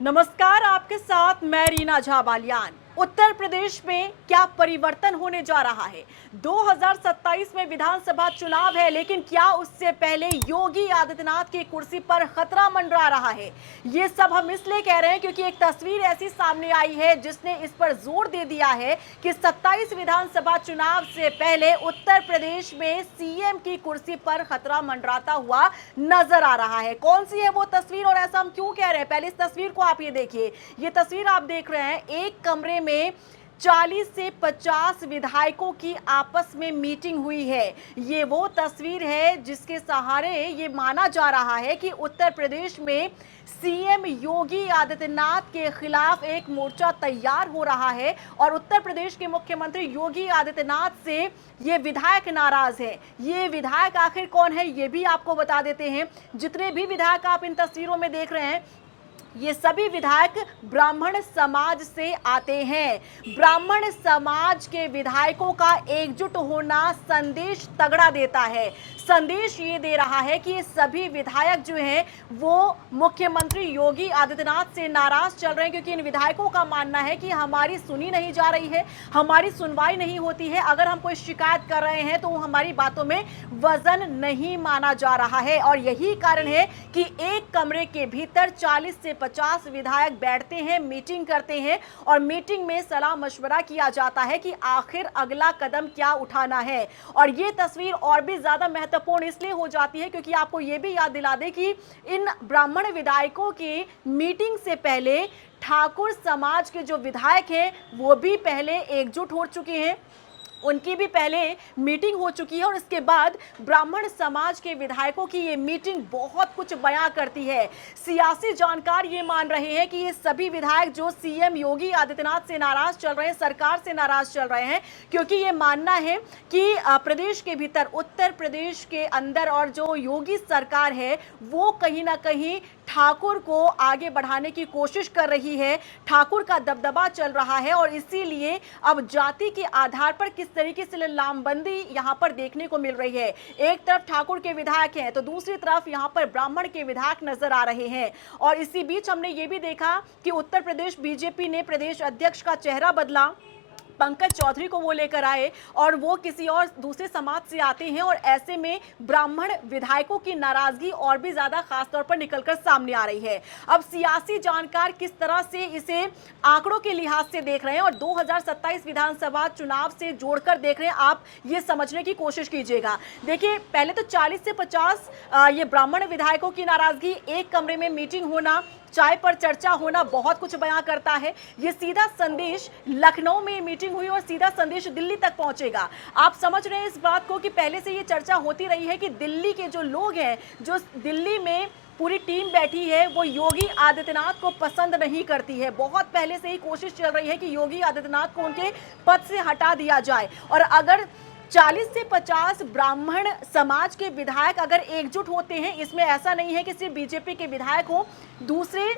नमस्कार, आपके साथ मैं रीना झा बालियान। उत्तर प्रदेश में क्या परिवर्तन होने जा रहा है? 2027 में विधानसभा चुनाव है, लेकिन क्या उससे पहले योगी आदित्यनाथ की कुर्सी पर खतरा मंडरा रहा है? ये सब हम इसलिए कह रहे हैं क्योंकि एक तस्वीर ऐसी सामने आई है जिसने इस पर जोर दे दिया है कि 27 विधानसभा चुनाव से पहले उत्तर प्रदेश में सीएम की कुर्सी पर खतरा मंडराता हुआ नजर आ रहा है। कौन सी है वो तस्वीर और ऐसा हम क्यों कह रहे हैं? पहले इस तस्वीर को आप ये देखिए। ये तस्वीर आप देख रहे हैं, एक कमरे में 40 से 50 विधायकों की आपस में मीटिंग हुई है। ये वो तस्वीर है जिसके सहारे ये माना जा रहा है कि उत्तर प्रदेश में सीएम योगी आदित्यनाथ के खिलाफ एक मोर्चा तैयार हो रहा है और उत्तर प्रदेश के मुख्यमंत्री योगी आदित्यनाथ से ये विधायक नाराज है। ये विधायक आखिर कौन है ये भी आपको बता देते हैं। जितने भी विधायक आप इन तस्वीरों में देख रहे हैं, ये सभी विधायक ब्राह्मण समाज से आते हैं। ब्राह्मण समाज के विधायकों का एकजुट होना संदेश तगड़ा देता है। संदेश ये दे रहा है कि ये सभी विधायक जो हैं वो मुख्यमंत्री योगी आदित्यनाथ से नाराज चल रहे हैं, क्योंकि इन विधायकों का मानना है कि हमारी सुनी नहीं जा रही है, हमारी सुनवाई नहीं होती है। अगर हम कोई शिकायत कर रहे हैं तो हमारी बातों में वजन नहीं माना जा रहा है और यही कारण है कि एक कमरे के भीतर 40 से 50 विधायक बैठते हैं, मीटिंग करते हैं और मीटिंग में सलाह मशवरा किया जाता है कि आखिर अगला कदम क्या उठाना है। और ये तस्वीर और भी ज्यादा महत्वपूर्ण इसलिए हो जाती है क्योंकि आपको ये भी याद दिला दे कि इन ब्राह्मण विधायकों की मीटिंग से पहले ठाकुर समाज के जो विधायक हैं वो भी पहले एकजुट हो चुके हैं, उनकी भी पहले मीटिंग हो चुकी है और इसके बाद ब्राह्मण समाज के विधायकों की ये मीटिंग बहुत कुछ बयां करती है। सियासी जानकार ये मान रहे हैं कि ये सभी विधायक जो सीएम योगी आदित्यनाथ से नाराज चल रहे हैं, सरकार से नाराज चल रहे हैं, क्योंकि ये मानना है कि प्रदेश के भीतर, उत्तर प्रदेश के अंदर और जो योगी सरकार है वो कहीं ना कहीं ठाकुर को आगे बढ़ाने की कोशिश कर रही है, ठाकुर का दबदबा चल रहा है और इसीलिए अब जाति के आधार पर किस तरीके से लामबंदी यहां पर देखने को मिल रही है। एक तरफ ठाकुर के विधायक हैं तो दूसरी तरफ यहां पर ब्राह्मण के विधायक नजर आ रहे हैं। और इसी बीच हमने ये भी देखा कि उत्तर प्रदेश बीजेपी ने प्रदेश अध्यक्ष का चेहरा बदला, पंकज चौधरी को वो लेकर आए और वो किसी और दूसरे समाज से आते हैं और ऐसे में ब्राह्मण विधायकों की नाराजगी और भी ज्यादा खास तौर पर निकलकर सामने आ रही है। अब सियासी जानकार किस तरह से इसे आंकड़ों के लिहाज से देख रहे हैं और 2027 विधानसभा चुनाव से जोड़कर देख रहे हैं, आप ये समझने की कोशिश कीजिएगा। देखिए, पहले तो 40 से 50 ये ब्राह्मण विधायकों की नाराजगी, एक कमरे में मीटिंग होना, चाय पर चर्चा होना बहुत कुछ बयां करता है। ये सीधा संदेश, लखनऊ में मीटिंग हुई और सीधा संदेश दिल्ली तक पहुंचेगा। आप समझ रहे हैं इस बात को कि पहले से ये चर्चा होती रही है कि दिल्ली के जो लोग हैं, जो दिल्ली में पूरी टीम बैठी है, वो योगी आदित्यनाथ को पसंद नहीं करती है। बहुत पहले से ही कोशिश चल रही है कि योगी आदित्यनाथ को उनके पद से हटा दिया जाए। और अगर 40 से 50 ब्राह्मण समाज के विधायक अगर एकजुट होते हैं, इसमें ऐसा नहीं है कि सिर्फ बीजेपी के विधायक हो, दूसरे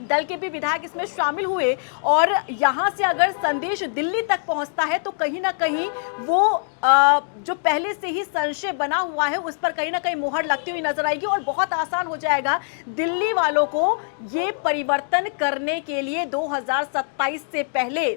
दल के भी विधायक इसमें शामिल हुए और यहां से अगर संदेश दिल्ली तक पहुंचता है तो कहीं ना कहीं वो जो पहले से ही संशय बना हुआ है उस पर कहीं ना कहीं मुहर लगती हुई नजर आएगी और बहुत आसान हो जाएगा दिल्ली वालों को ये परिवर्तन करने के लिए 2027 से पहले।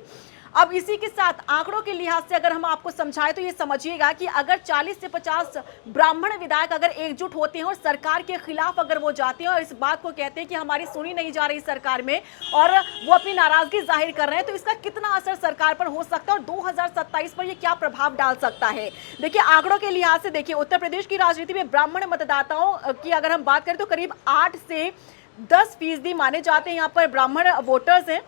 अब इसी के साथ आंकड़ों के लिहाज से अगर हम आपको समझाएं तो ये समझिएगा कि अगर 40 से 50 ब्राह्मण विधायक अगर एकजुट होते हैं और सरकार के खिलाफ अगर वो जाते हैं और इस बात को कहते हैं कि हमारी सुनी नहीं जा रही सरकार में और वो अपनी नाराजगी जाहिर कर रहे हैं, तो इसका कितना असर सरकार पर हो सकता है और 2027 पर ये क्या प्रभाव डाल सकता है। देखिए, आंकड़ों के लिहाज से देखिए, उत्तर प्रदेश की राजनीति में ब्राह्मण मतदाताओं की अगर हम बात करें तो करीब 8 से 10% माने जाते हैं यहाँ पर ब्राह्मण वोटर्स हैं।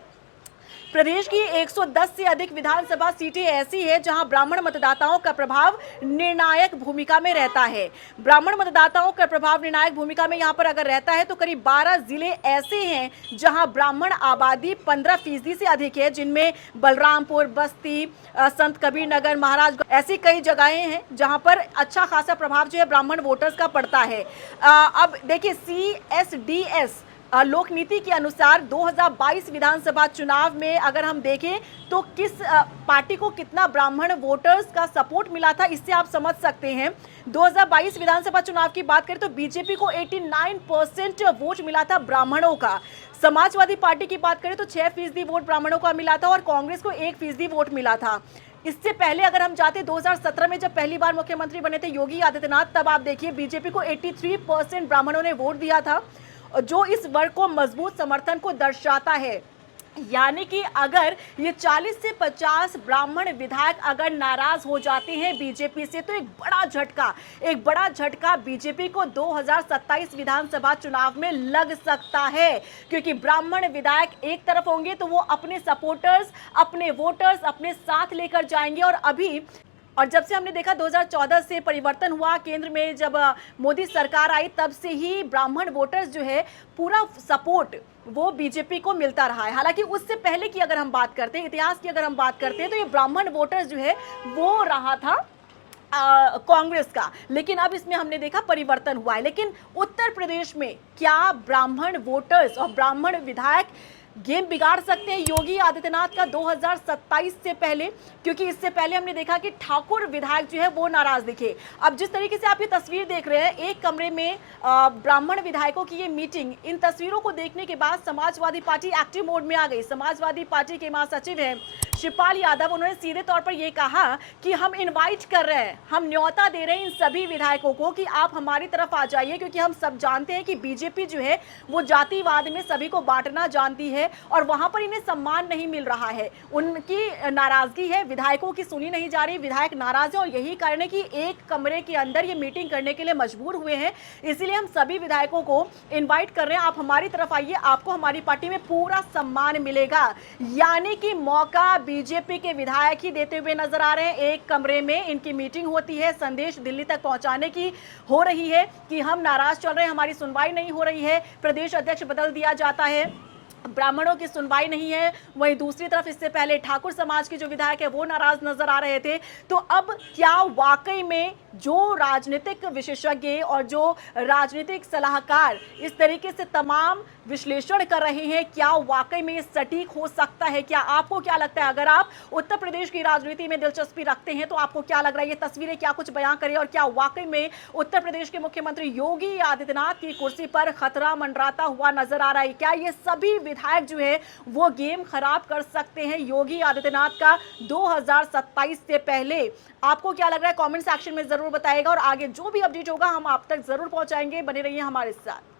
प्रदेश की 110 से अधिक विधानसभा सीटें ऐसी हैं जहां ब्राह्मण मतदाताओं का प्रभाव निर्णायक भूमिका में रहता है। ब्राह्मण मतदाताओं का प्रभाव निर्णायक भूमिका में यहां पर अगर रहता है तो करीब 12 जिले ऐसे हैं जहां ब्राह्मण आबादी 15% से अधिक है, जिनमें बलरामपुर, बस्ती, संत कबीर नगर, महाराजगंज, ऐसी कई जगहें हैं जहां पर अच्छा खासा प्रभाव जो है ब्राह्मण वोटर्स का पड़ता है। अब देखिए, CSDS लोक नीति के अनुसार 2022 विधानसभा चुनाव में अगर हम देखें तो किस पार्टी को कितना ब्राह्मण वोटर्स का सपोर्ट मिला था, इससे आप समझ सकते हैं। 2022 विधानसभा चुनाव की बात करें तो बीजेपी को 89% वोट मिला था ब्राह्मणों का। समाजवादी पार्टी की बात करें तो 6% वोट ब्राह्मणों का मिला था और कांग्रेस को 1% वोट मिला था। इससे पहले अगर हम जाते 2017 में जब पहली बार मुख्यमंत्री बने थे योगी आदित्यनाथ, तब आप देखिए बीजेपी को 83% ब्राह्मणों ने वोट दिया था, जो इस वर्ग को मजबूत समर्थन को दर्शाता है। यानी कि अगर ये 40 से 50 ब्राह्मण विधायक अगर नाराज हो जाते हैं बीजेपी से तो एक बड़ा झटका बीजेपी को 2027 विधानसभा चुनाव में लग सकता है, क्योंकि ब्राह्मण विधायक एक तरफ होंगे तो वो अपने सपोर्टर्स, अपने वोटर्स अपने साथ लेकर जाएंगे। और जब से हमने देखा 2014 से परिवर्तन हुआ केंद्र में, जब मोदी सरकार आई, तब से ही ब्राह्मण वोटर्स जो है पूरा सपोर्ट वो बीजेपी को मिलता रहा है। हालांकि उससे पहले की अगर हम बात करते हैं, इतिहास की अगर हम बात करते हैं, तो ये ब्राह्मण वोटर्स जो है वो रहा था कांग्रेस का, लेकिन अब इसमें हमने देखा परिवर्तन हुआ है। लेकिन उत्तर प्रदेश में क्या ब्राह्मण वोटर्स और ब्राह्मण विधायक गेम बिगाड़ सकते हैं योगी आदित्यनाथ का 2027 से पहले? क्योंकि इससे पहले हमने देखा कि ठाकुर विधायक जो है वो नाराज दिखे। अब जिस तरीके से आप ये तस्वीर देख रहे हैं, एक कमरे में ब्राह्मण विधायकों की ये मीटिंग, इन तस्वीरों को देखने के बाद समाजवादी पार्टी एक्टिव मोड में आ गई। समाजवादी पार्टी के महासचिव हैं शिवपाल यादव, उन्होंने सीधे तौर पर यह कहा कि हम इनवाइट कर रहे हैं, हम न्योता दे रहे हैं इन सभी विधायकों को कि आप हमारी तरफ आ जाइए, क्योंकि हम सब जानते हैं कि बीजेपी जो है वो जातिवाद में सभी को बांटना जानती है और वहां पर इन्हें सम्मान नहीं मिल रहा है। उनकी नाराजगी है, विधायकों की सुनी नहीं जा रही, विधायक नाराज है और यही कारण है कि एक कमरे के अंदर ये मीटिंग करने के लिए मजबूर हुए हैं। इसीलिए हम सभी विधायकों को इनवाइट कर रहे हैं, आप हमारी तरफ आइए, आपको हमारी पार्टी में पूरा सम्मान मिलेगा। यानी कि मौका बीजेपी के विधायक ही देते हुए नजर आ रहे हैं। एक कमरे में इनकी मीटिंग होती है, संदेश दिल्ली तक पहुंचाने की हो रही है कि हम नाराज चल रहे हैं, हमारी सुनवाई नहीं हो रही है, प्रदेश अध्यक्ष बदल दिया जाता है, ब्राह्मणों की सुनवाई नहीं है। वहीं दूसरी तरफ इससे पहले ठाकुर समाज के जो विधायक है वो नाराज नजर आ रहे थे। तो अब क्या वाकई में जो राजनीतिक विशेषज्ञ और जो राजनीतिक सलाहकार इस तरीके से तमाम विश्लेषण कर रहे हैं, क्या वाकई में ये सटीक हो सकता है? क्या आपको क्या लगता है? अगर आप उत्तर प्रदेश की राजनीति में दिलचस्पी रखते हैं तो आपको क्या लग रहा है, ये तस्वीरें क्या कुछ बयां करें? और क्या वाकई में उत्तर प्रदेश के मुख्यमंत्री योगी आदित्यनाथ की कुर्सी पर खतरा मंडराता हुआ नजर आ रहा है? क्या ये सभी विधायक जो है वो गेम खराब कर सकते हैं योगी आदित्यनाथ का 2027 से पहले? आपको क्या लग रहा है कमेंट सेक्शन में जरूर बताइएगा और आगे जो भी अपडेट होगा हम आप तक जरूर पहुंचाएंगे। बने रहिए हमारे साथ।